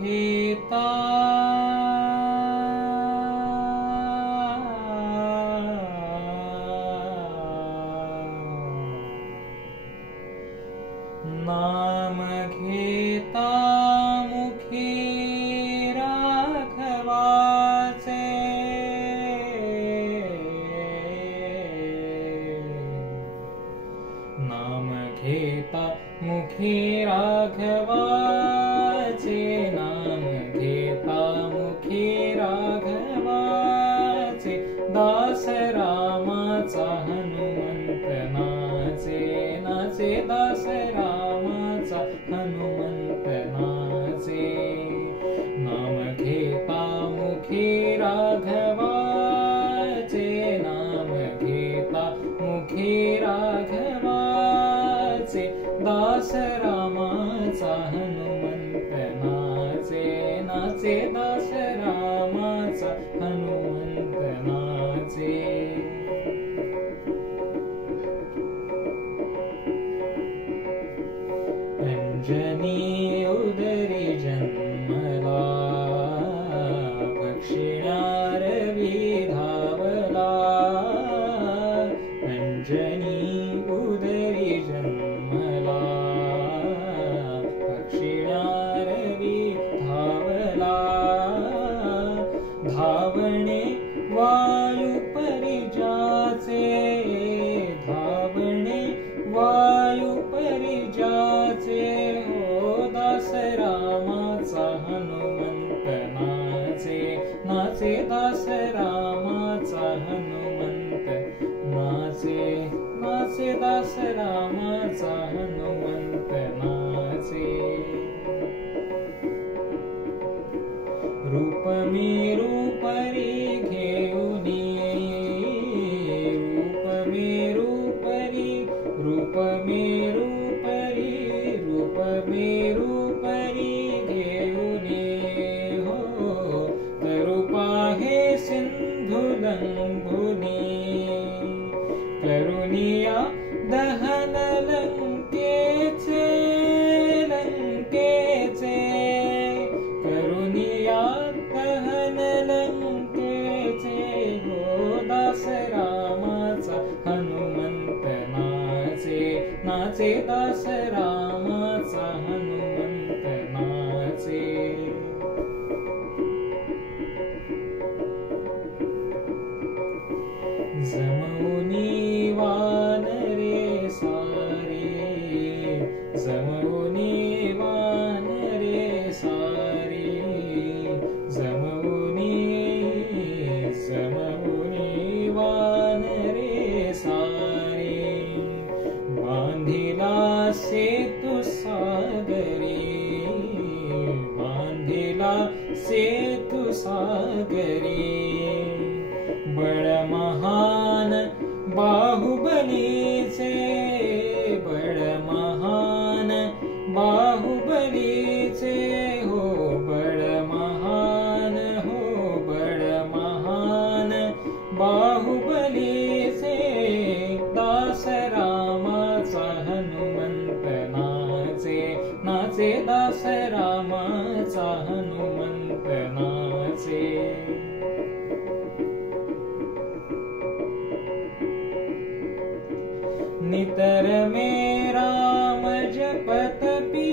घेता नाम घेता मुखी राघवाचे नाम घेता मुखी राघवाचे नाम घेता मुखी राघवाचे दास रामाचा हनुमंत नाचे नाचे दास रामाचा हनुमंत नाचे नाम घेता मुखी राघवाचे नाम घेता मुखी राघवाचे दास रामाचा हनुमंत नाचे नाचे दास रामाचा हनुमंत नाचे अंजनी उदरी जन्मला पक्षिणारवी धावला अंजनी उदरी जन्मला पक्षिणारवी धावला धावणे वायू परिजाचे धावणे वायू परिजाचे हो दास रामाचा हनुमंत नाचे नाचे दास रामाचा हनुमंत नाचे नाचे दास रामाचा हनुमंत नाचे रूप मी रूपरी घेऊनी रूप मी रूपरी रूप मी रूपरी रूप मी रूपरी घेऊनी हो तरुपा हे सिंधू लंघुनी करुनिया दहन लंकेचे लंकेचे करुनिया दहन लंकेचे हो दास रामाचा हनुमंत नाचे नाचे दास रामाचा हनुमंत नाचे जमवुनी वानरे सारे जमवुनी वानरे सारे जमवुनी वानरे सारे बांधिला सेतु सागरे बांधिला सेतु सागरे बळ महान बाहुबलीचे बळ महान बाहुबलीचे हो बळ महान बाहुबलीचे दास रामाचा हनुमंत नाचे नाचे दास रामाचा हनुमंत नाचे नितर में राम जपत पी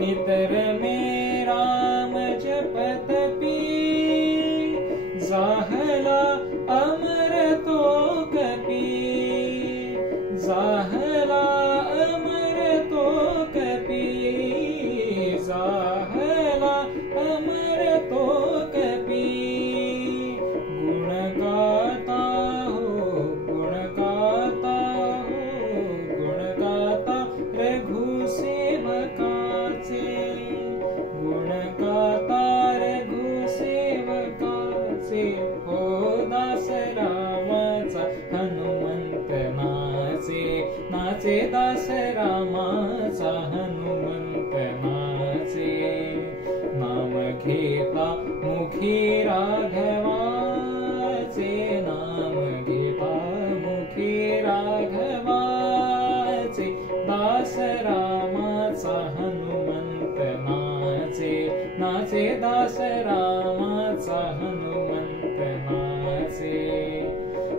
नितर में राम जपत पी जाहला अमर तो कपी जाहला अमर तो कपी जाहला अमर तो कपी गुण गाता हो गुण गाता हो गुण गाता रघु सेवकाचे गुण गाता रघु सेवकाचे हो दास रामाचा हनुमंत नाचे नाचे दास रामाचा हनुमंत नाचे नाम घेता मुखी राघवाचे नाम घेता दास रामाचा हनुमंत नाचे,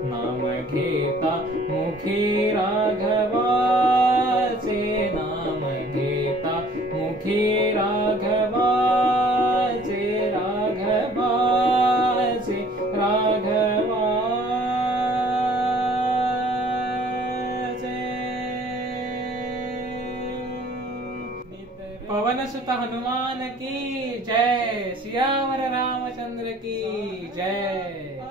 नाम घेता मुखी राघवाचे, नाम घेता मुखी राघवाचे, राघवाचे, राघवाचे। पवन सुत हनुमान की जय, सियावर रामचंद्र की जय।